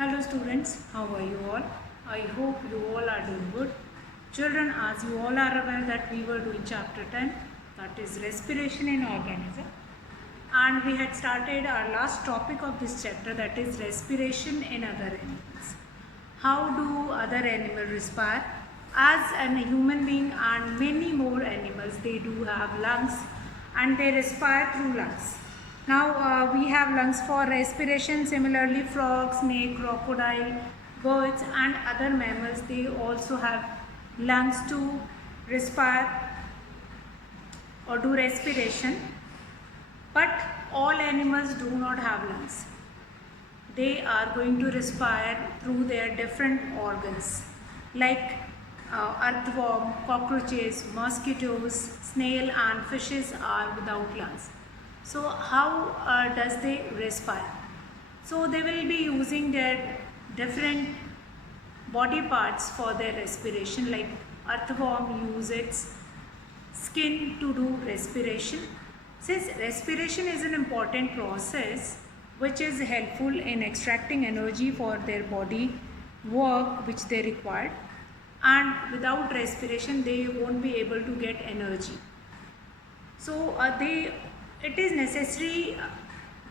Hello students, how are you all? I hope you all are doing good. Children, as you all are aware that we were doing chapter 10, that is respiration in organism, and we had started our last topic of this chapter, that is respiration in other animals. How do other animals respire? As a human being and many more animals, they do have lungs and they respire through lungs. Now we have lungs for respiration. Similarly, frogs, snake, crocodile, birds and other mammals, they also have lungs to respire or do respiration. But all animals do not have lungs. They are going to respire through their different organs like earthworm, cockroaches, mosquitoes, snail and fishes are without lungs. So how does they respire? So they will be using their different body parts for their respiration, like earthworm use its skin to do respiration. Since respiration is an important process which is helpful in extracting energy for their body work which they require, and without respiration they won't be able to get energy. So it is necessary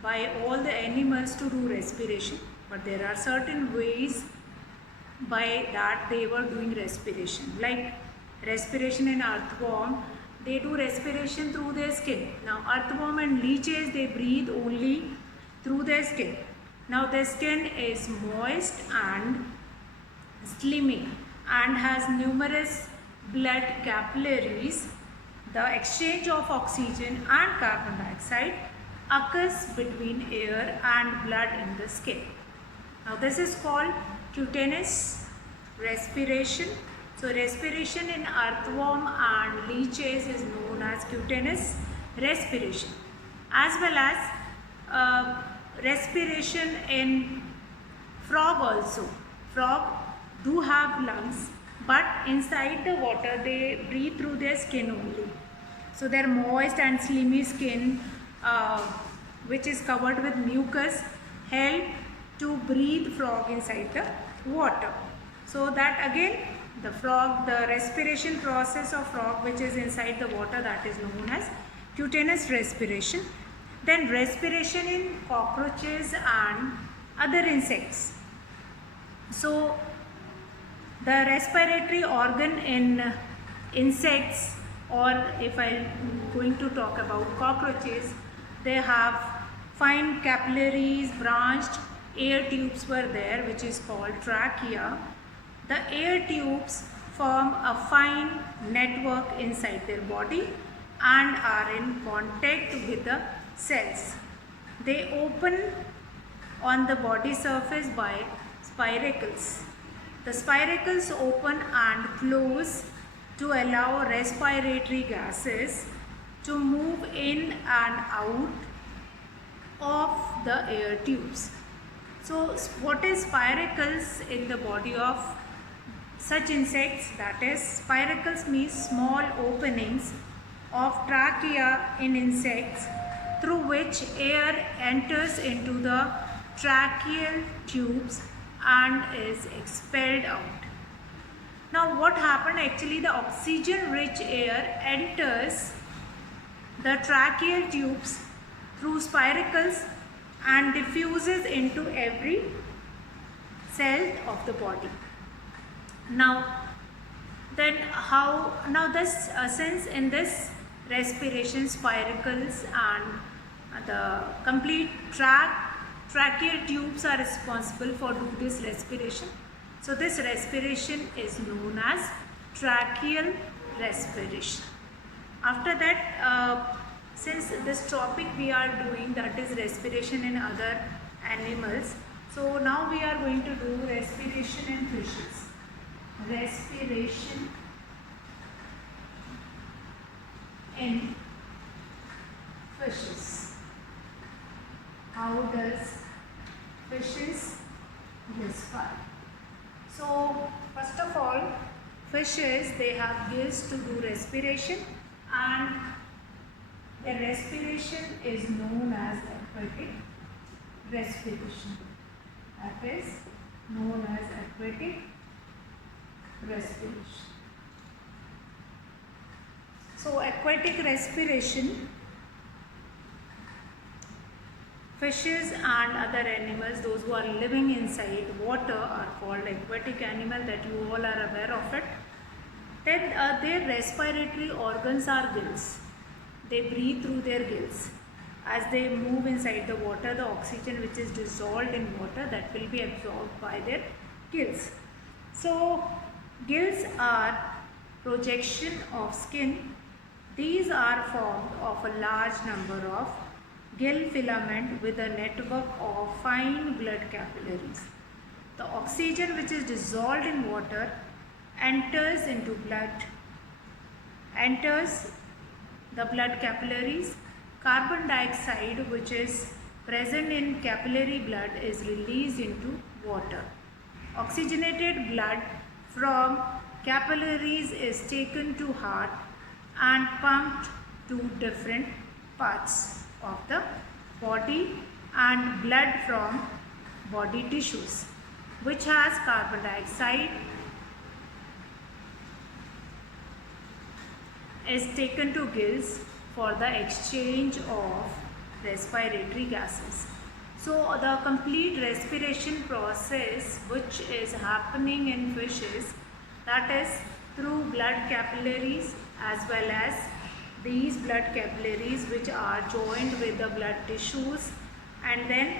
by all the animals to do respiration, but there are certain ways by that they were doing respiration, like respiration in earthworm. They do respiration through their skin. Now earthworm and leeches, they breathe only through their skin. Now their skin is moist and slimy and has numerous blood capillaries. The exchange of oxygen and carbon dioxide occurs between air and blood in the skin. Now this is called cutaneous respiration. So respiration in earthworm and leeches is known as cutaneous respiration, as well as respiration in frog also. Frog do have lungs, but inside the water they breathe through their skin only. So their moist and slimy skin which is covered with mucus help to breathe frog inside the water. So that again, the respiration process of frog which is inside the water, that is known as cutaneous respiration. Then respiration in cockroaches and other insects. So the respiratory organ in insects, or if I am going to talk about cockroaches, they have fine capillaries, branched air tubes were there which is called trachea. The air tubes form a fine network inside their body and are in contact with the cells. They open on the body surface by spiracles. The spiracles open and close to allow respiratory gases to move in and out of the air tubes. So what is spiracles in the body of such insects? That is, spiracles means small openings of trachea in insects through which air enters into the tracheal tubes and is expelled out. Now what happened, actually the oxygen rich air enters the tracheal tubes through spiracles and diffuses into every cell of the body. Now then how, now this since in this respiration spiracles and the complete tracheal tubes are responsible for do this respiration. So this respiration is known as tracheal respiration. After that, since this topic we are doing, that is respiration in other animals, so now we are going to do respiration in fishes. Respiration in fishes. How does fishes respire? So first of all, fishes, they have gills to do respiration, and the respiration is known as aquatic respiration. That is known as aquatic respiration. So aquatic respiration, fishes and other animals, those who are living inside water, are called aquatic animal, that you all are aware of it. Then their respiratory organs are gills. They breathe through their gills. As they move inside the water, the oxygen which is dissolved in water, that will be absorbed by their gills. So gills are projection of skin. These are formed of a large number of gill filament with a network of fine blood capillaries. The oxygen which is dissolved in water enters into blood, enters the blood capillaries. Carbon dioxide which is present in capillary blood is released into water. Oxygenated blood from capillaries is taken to heart and pumped to different parts of the body, and blood from body tissues which has carbon dioxide is taken to gills for the exchange of respiratory gases. So the complete respiration process which is happening in fishes, that is through blood capillaries, as well as these blood capillaries which are joined with the blood tissues, and then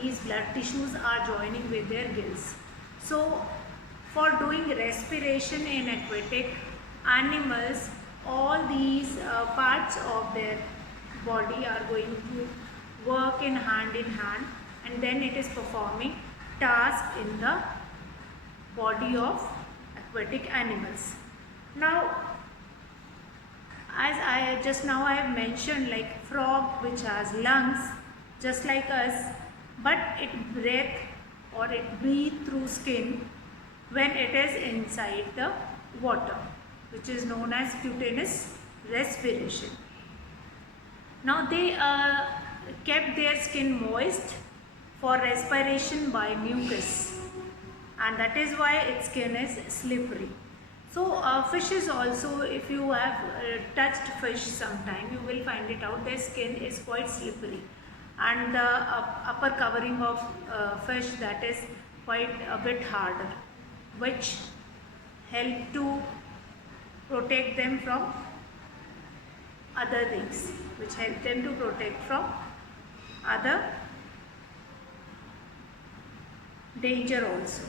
these blood tissues are joining with their gills. So for doing respiration in aquatic animals, all these parts of their body are going to work in hand, and then it is performing tasks in the body of aquatic animals. Now, as I just now I have mentioned, like frog which has lungs just like us, but it breathes through skin when it is inside the water, which is known as cutaneous respiration. Now they kept their skin moist for respiration by mucus, and that is why its skin is slippery. So fishes also, if you have touched fish sometime, you will find it out, their skin is quite slippery, and the upper covering of fish, that is quite a bit harder, which help to protect them from other things, which help them to protect from other danger also.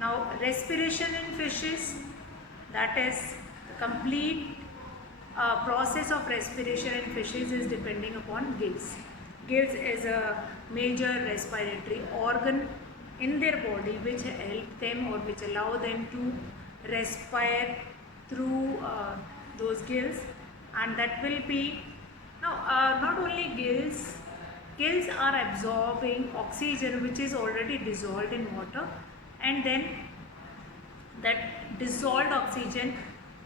Now respiration in fishes, that is complete process of respiration in fishes is depending upon gills. Gills is a major respiratory organ in their body which help them, or which allow them to respire through those gills, and that will be now not only gills are absorbing oxygen which is already dissolved in water, and then that dissolved oxygen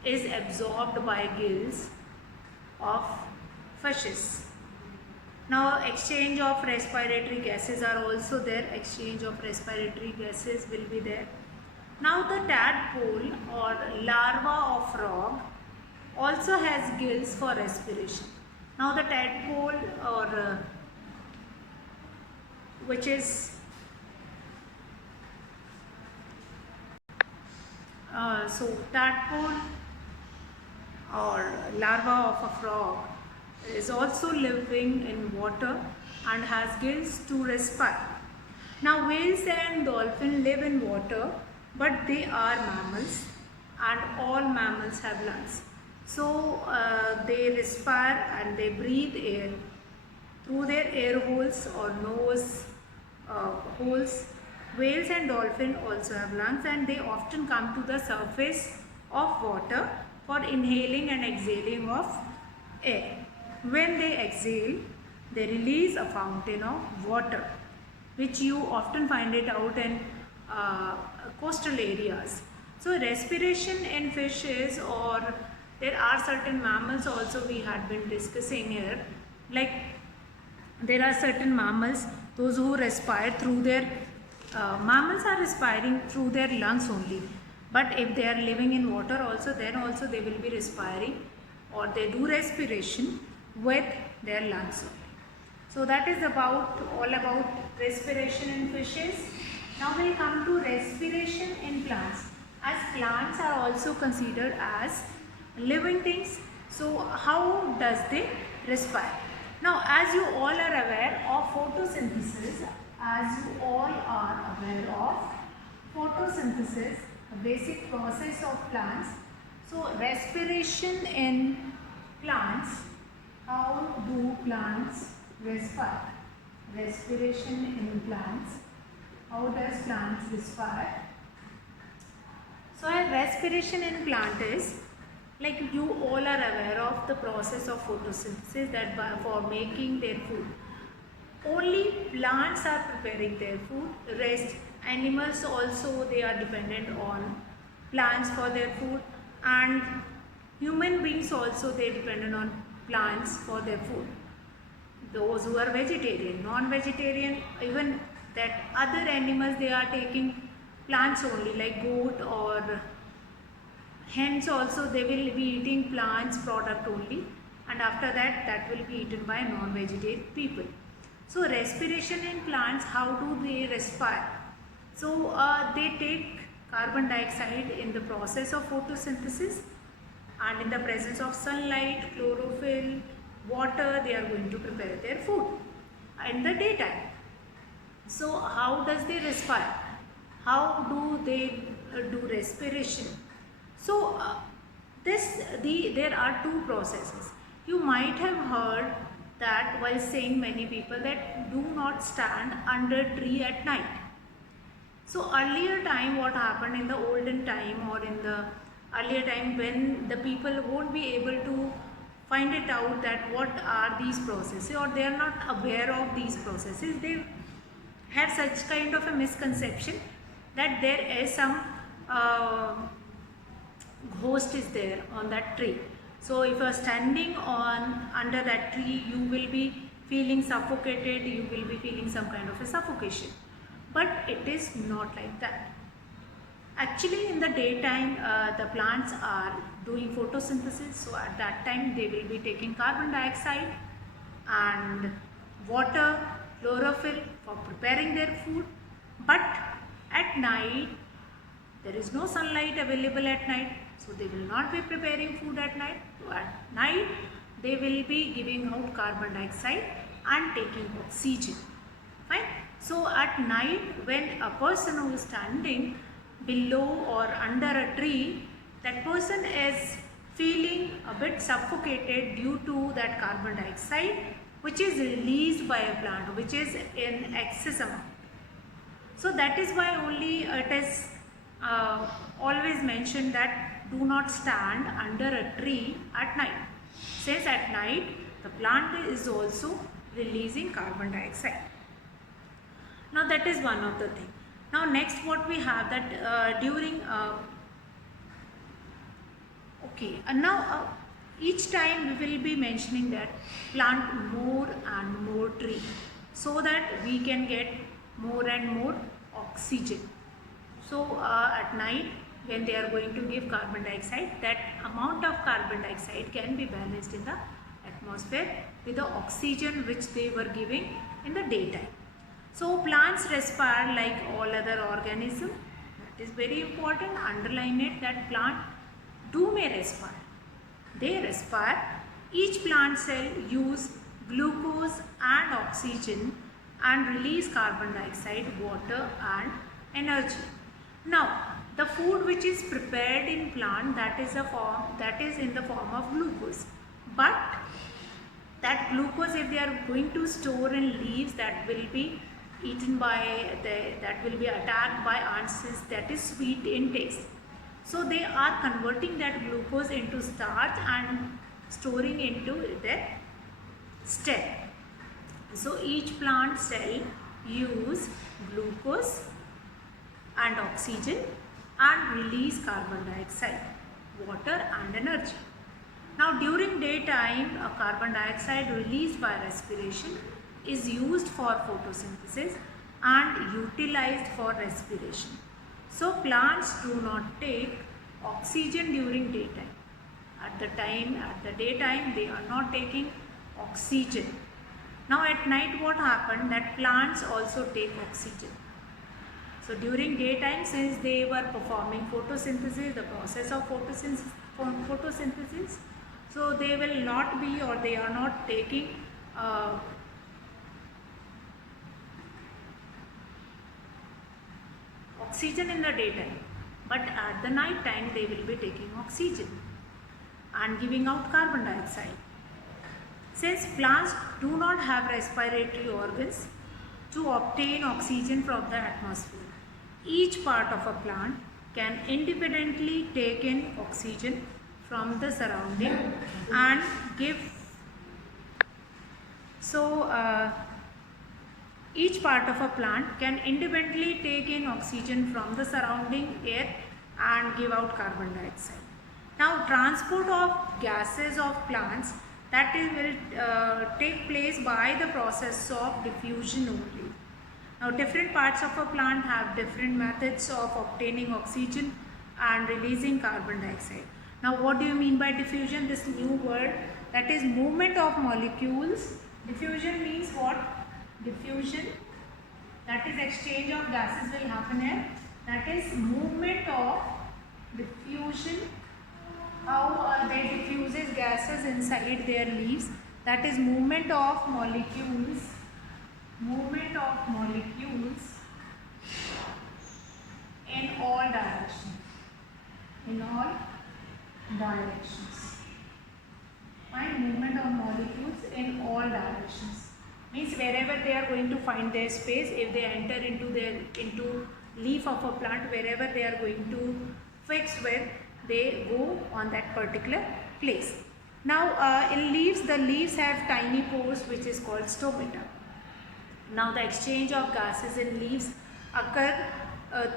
is absorbed by gills of fishes. Now exchange of respiratory gases are also there, exchange of respiratory gases will be there. Now the tadpole or larva of frog also has gills for respiration. Now the tadpole, or which is so tadpole or larva of a frog is also living in water and has gills to respire. Now whales and dolphins live in water, but they are mammals, and all mammals have lungs. So they respire and they breathe air through their air holes or nose holes. Whales and dolphins also have lungs, and they often come to the surface of water for inhaling and exhaling of air. When they exhale, they release a fountain of water, which you often find it out in coastal areas. So respiration in fishes, or there are certain mammals also we had been discussing here, like there are certain mammals, those who respire through their mammals are respiring through their lungs only, but if they are living in water also, then also they will be respiring, or they do respiration with their lungs only. So that is all about respiration in fishes. Now we will come to respiration in plants. As plants are also considered as living things, so how does they respire? Now, as you all are aware of photosynthesis, a basic process of plants. So respiration in plants, how do plants respire? Respiration in plants, how does plants respire? So a respiration in plant is, like you all are aware of the process of photosynthesis, that for making their food. Only plants are preparing their food. Rest animals also, they are dependent on plants for their food, and human beings also, they dependent on plants for their food. Those who are vegetarian, non-vegetarian, even that other animals, they are taking plants only, like goat or hens also, they will be eating plants product only, and after that will be eaten by non-vegetarian people. So respiration in plants, how do they respire? So they take carbon dioxide in the process of photosynthesis, and in the presence of sunlight, chlorophyll, water, they are going to prepare their food in the daytime. So how does they respire? How do they do respiration? So there are two processes. You might have heard that while saying, many people, that do not stand under tree at night. So earlier time, what happened in the olden time, or in the earlier time, when the people won't be able to find it out that what are these processes, or they are not aware of these processes, they have such kind of a misconception that there is some ghost is there on that tree. So if you are standing under that tree, you will be feeling suffocated, you will be feeling some kind of a suffocation. But it is not like that. Actually, in the daytime, the plants are doing photosynthesis, so at that time they will be taking carbon dioxide and water, chlorophyll for preparing their food. But at night, there is no sunlight available at night, so they will not be preparing food at night. So at night, they will be giving out carbon dioxide and taking oxygen. Fine. So at night, when a person who is standing below or under a tree, that person is feeling a bit suffocated due to that carbon dioxide which is released by a plant, which is in excess amount. So that is why only it is always mentioned that do not stand under a tree at night. Says at night the plant is also releasing carbon dioxide. Now that is one of the things. Now next what we have, that during each time we will be mentioning that plant more and more tree, so that we can get more and more oxygen. So at night when they are going to give carbon dioxide, that amount of carbon dioxide can be balanced in the atmosphere with the oxygen which they were giving in the daytime. So plants respire like all other organisms. That is very important. Underline it, that plant may respire. They respire. Each plant cell use glucose and oxygen and release carbon dioxide, water and energy. Now the food which is prepared in plant, that is in the form of glucose. But that glucose, if they are going to store in leaves, that will be eaten by that will be attacked by ants, that is sweet in taste. So they are converting that glucose into starch and storing into their stem. So each plant cell use glucose and oxygen and release carbon dioxide, water and energy. Now during daytime, a carbon dioxide released by respiration is used for photosynthesis, and utilized for respiration. So plants do not take oxygen during daytime. At the daytime, they are not taking oxygen. Now at night, what happened, that plants also take oxygen. So during daytime, since they were performing photosynthesis, the process of photosynthesis, so they will not be, or they are not taking oxygen in the daytime, but at the night time they will be taking oxygen and giving out carbon dioxide. Since plants do not have respiratory organs to obtain oxygen from the atmosphere, each part of a plant can independently take in oxygen from the surrounding and give. Each part of a plant can independently take in oxygen from the surrounding air and give out carbon dioxide. Now, transport of gases of plants, that will take place by the process of diffusion only. Now, different parts of a plant have different methods of obtaining oxygen and releasing carbon dioxide. Now, what do you mean by diffusion? This new word, that is movement of molecules. Diffusion means what? Diffusion, that is exchange of gases will happen here. That is movement of diffusion. How they diffuses gases inside their leaves. That is movement of molecules. Movement of molecules in all directions. In all directions. Find movement of molecules in all directions. Means wherever they are going to find their space, if they enter into leaf of a plant, wherever they are going to fix with, they go on that particular place. Now in leaves, the leaves have tiny pores which is called stomata. Now the exchange of gases in leaves occur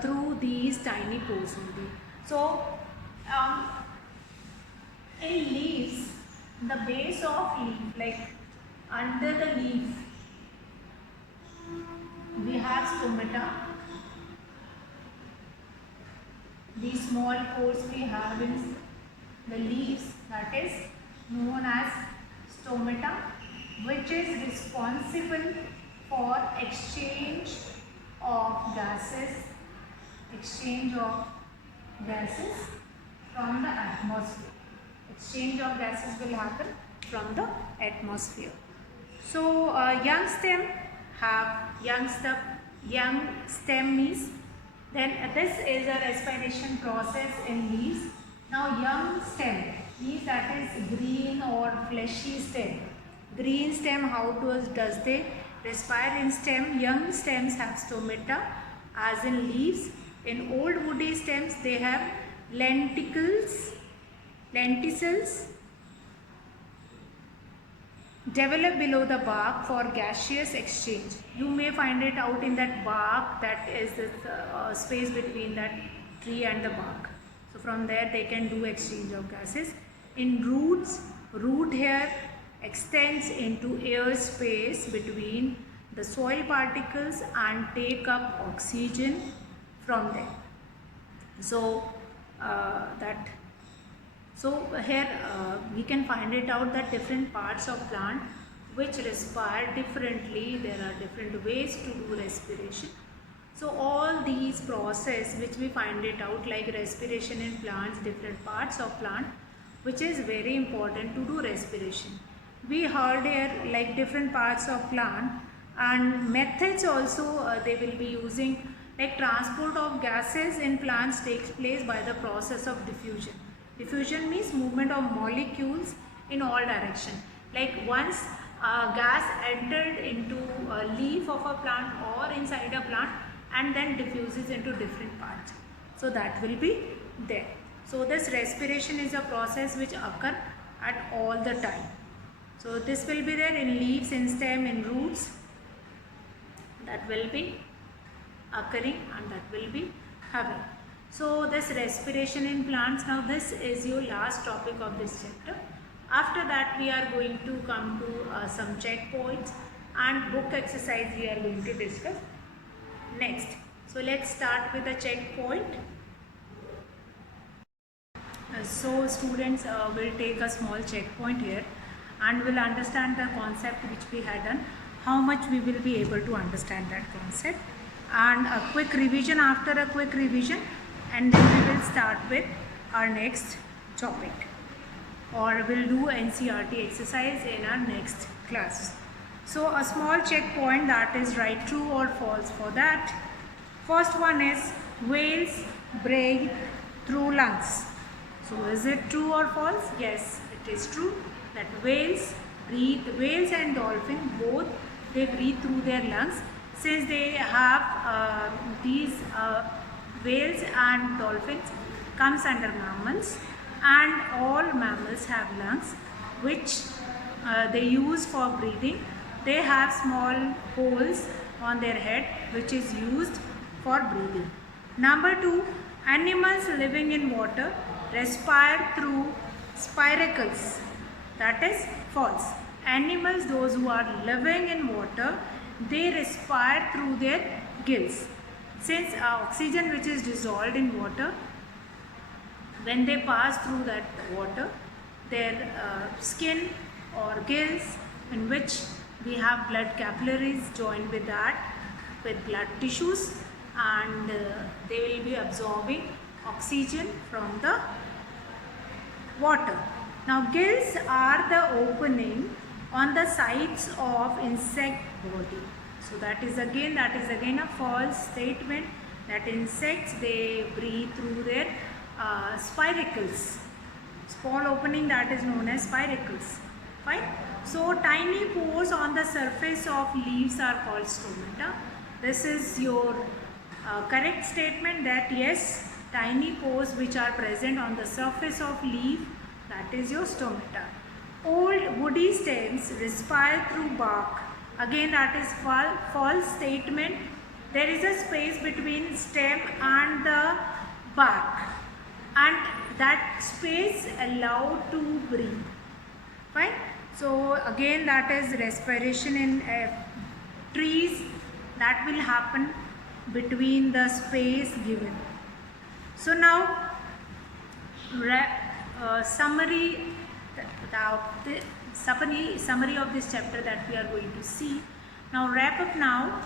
through these tiny pores only. So in leaves, the base of leaf, like under the leaf, we have stomata. These small pores we have in the leaves, that is known as stomata, which is responsible for exchange of gases from the atmosphere. Exchange of gases will happen from the atmosphere. So young stem means, then this is a respiration process in leaves. Now young stem means that is green or fleshy stem. Green stem, how does they respire in stem? Young stems have stomata as in leaves. In old woody stems they have lenticels develop below the bark for gaseous exchange. You may find it out in that bark, that is the space between that tree and the bark. So from there they can do exchange of gases. In roots, root hair extends into air space between the soil particles and take up oxygen from them. So here we can find it out that different parts of plant which respire differently. There are different ways to do respiration. So all these process which we find it out, like respiration in plants, different parts of plant, which is very important to do respiration. We heard here like different parts of plant and methods also they will be using, like transport of gases in plants takes place by the process of diffusion. Diffusion means movement of molecules in all direction. Like once gas entered into a leaf of a plant or inside a plant and then diffuses into different parts. So that will be there. So this respiration is a process which occur at all the time. So this will be there in leaves, in stem, in roots. That will be occurring and that will be having. So this respiration in plants, now this is your last topic of this chapter. After that we are going to come to some checkpoints and book exercise we are going to discuss. So let's start with the checkpoint. So students will take a small checkpoint here and will understand the concept which we had done, how much we will be able to understand that concept, and a quick revision after a quick revision, and then we will start with our next topic, or we'll do NCERT exercise in our next class. So a small checkpoint, that is write true or false for that. First one is whales breathe through lungs. So is it true or false? Yes, it is true that whales and dolphins both, they breathe through their lungs, since they have these whales and dolphins comes under mammals, and all mammals have lungs which they use for breathing. They have small holes on their head which is used for breathing. Number 2, animals living in water respire through spiracles. That is false. Animals, those who are living in water, they respire through their gills. Since oxygen which is dissolved in water, when they pass through that water, their skin or gills, in which we have blood capillaries joined with that, with blood tissues, and they will be absorbing oxygen from the water. Now gills are the opening on the sides of insect body. So that is again a false statement, that insects, they breathe through their spiracles. Small opening, that is known as spiracles. Fine. So tiny pores on the surface of leaves are called stomata. This is your correct statement, that yes, tiny pores which are present on the surface of leaf, that is your stomata. Old woody stems respire through bark. Again, that is false statement. There is a space between stem and the bark, and that space allowed to breathe. Fine. So again, that is respiration in trees, that will happen between the space given. So now summary of this chapter that we are going to see. Now wrap up now.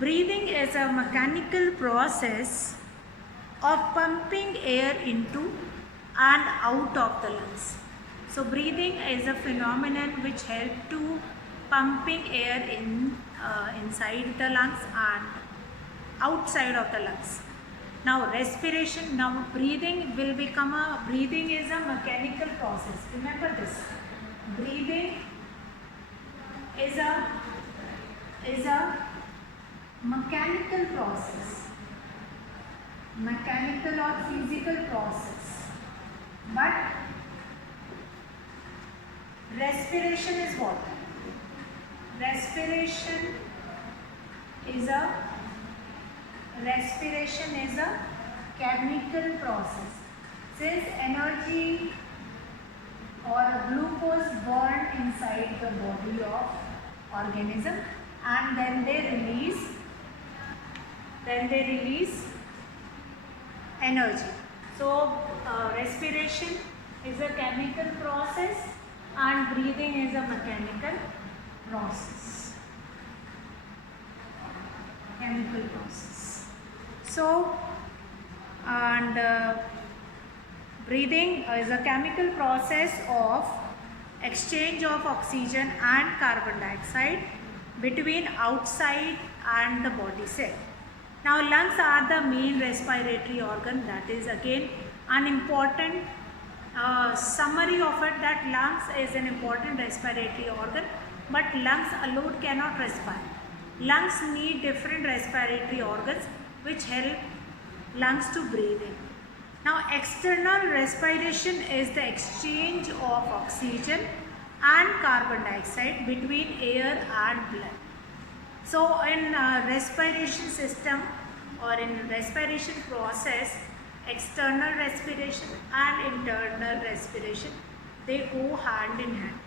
Breathing is a mechanical process of pumping air into and out of the lungs. So breathing is a phenomenon which helps to pumping air inside the lungs and outside of the lungs. Now respiration, now breathing is a mechanical process. Remember this. Breathing is a mechanical process. Mechanical or physical process. But respiration is what? Respiration is a chemical process. Since energy or glucose burned inside the body of organism, and then they release energy. So respiration is a chemical process and breathing is a mechanical process. Chemical process. So, and breathing is a chemical process of exchange of oxygen and carbon dioxide between outside and the body cell. Now lungs are the main respiratory organ. That is again an important summary of it, that lungs is an important respiratory organ, but lungs alone cannot respire. Lungs need different respiratory organs which help lungs to breathe in. Now external respiration is the exchange of oxygen and carbon dioxide between air and blood. So in respiration system or in respiration process, external respiration and internal respiration, they go hand in hand,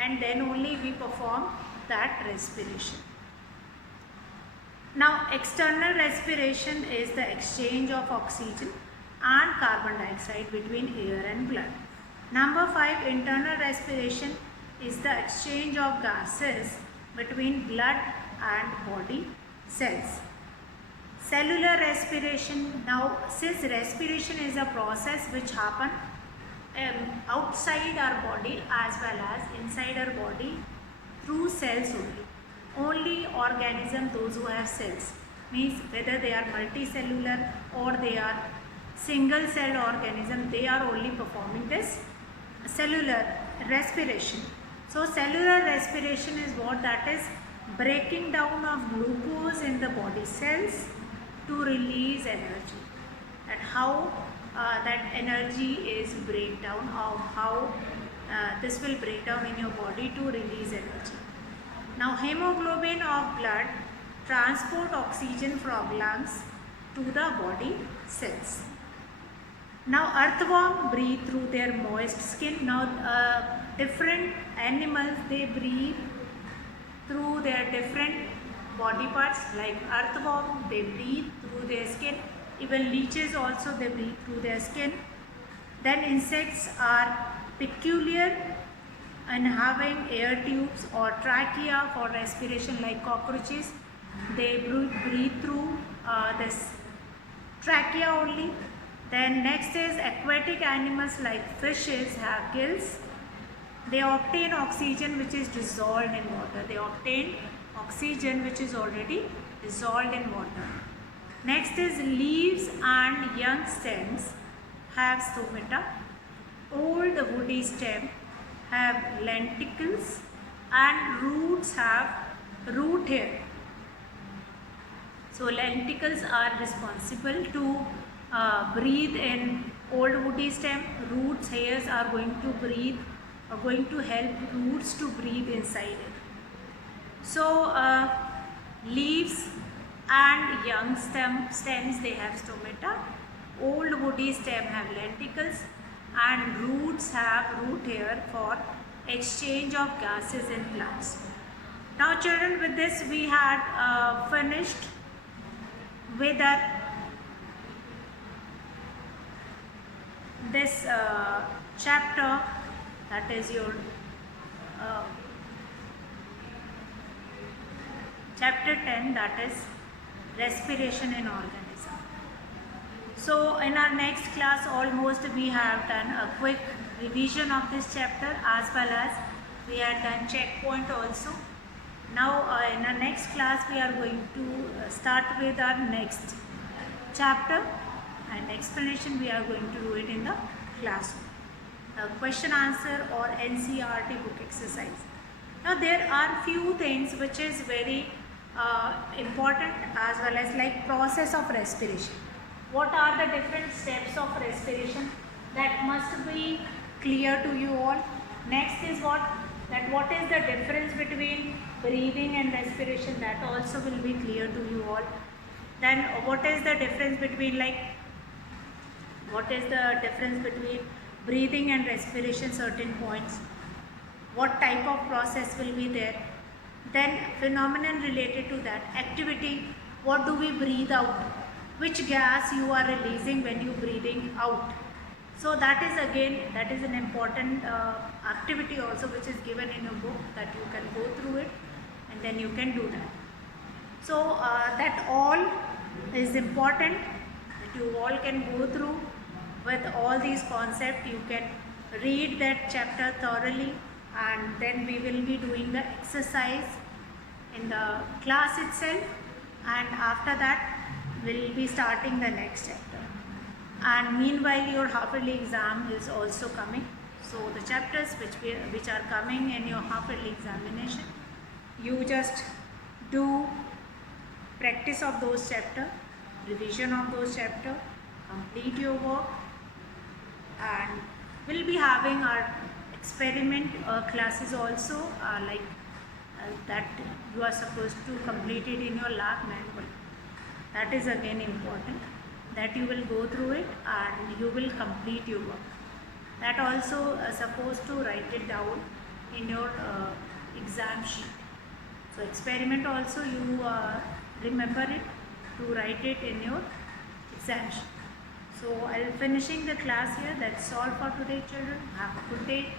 and then only we perform that respiration. Now external respiration is the exchange of oxygen and carbon dioxide between air and blood. Number 5, internal respiration is the exchange of gases between blood and body cells. Cellular respiration. Now since respiration is a process which happens outside our body as well as inside our body through cells only. Only organism, those who have cells, means whether they are multicellular or they are single cell organism, they are only performing this cellular respiration. So cellular respiration is what? That is breaking down of glucose in the body cells to release energy. And how that energy is breakdown, of how this will break down in your body to release energy. Now hemoglobin of blood transport oxygen from lungs to the body cells. Now earthworm breathe through their moist skin. Now different animals, they breathe through their different body parts. Like earthworm, they breathe through their skin. Even leeches also, they breathe through their skin. Then insects are peculiar and having air tubes or trachea for respiration, like cockroaches. They breathe through this trachea only. Then next is aquatic animals like fishes have gills. They obtain oxygen which is dissolved in water. They obtain oxygen which is already dissolved in water. Next is leaves and young stems have stomata. Old woody stem have lenticles and roots have root hair. So lenticles are responsible to breathe in old woody stem. Roots, hairs are going to help roots to breathe inside it. So leaves and young stems, they have stomata. Old woody stem have lenticles and roots have root hair for exchange of gases in plants. Now children, with this we had finished with our this chapter, that is your chapter 10, that is respiration in organism. So in our next class almost we have done a quick revision of this chapter, as well as we had done checkpoint also. Now in our next class we are going to start with our next chapter, and explanation we are going to do it in the classroom. Question answer or NCERT book exercise. Now there are few things which is very important, as well as like process of respiration. What are the different steps of respiration? That must be clear to you all. Next is what is the difference between breathing and respiration? That also will be clear to you all. Then what is the difference between breathing and respiration, certain points? What type of process will be there? Then phenomenon related to that. Activity, what do we breathe out? Which gas you are releasing when you breathing out? So that is an important activity also, which is given in your book, that you can go through it and then you can do that. So that all is important, that you all can go through with all these concepts. You can read that chapter thoroughly, and then we will be doing the exercise in the class itself, and after that we will be starting the next chapter. And meanwhile your half-yearly exam is also coming. So the chapters which are coming in your half-yearly examination, you just do practice of those chapters, revision of those chapters, complete your work, and we'll be having our experiment classes also, that you are supposed to complete it in your lab manual. That is again important, that you will go through it and you will complete your work. That also supposed to write it down in your exam sheet. So experiment also you remember it, to write it in your exams. So I'll finishing the class here. That's all for today, children. Have a good day.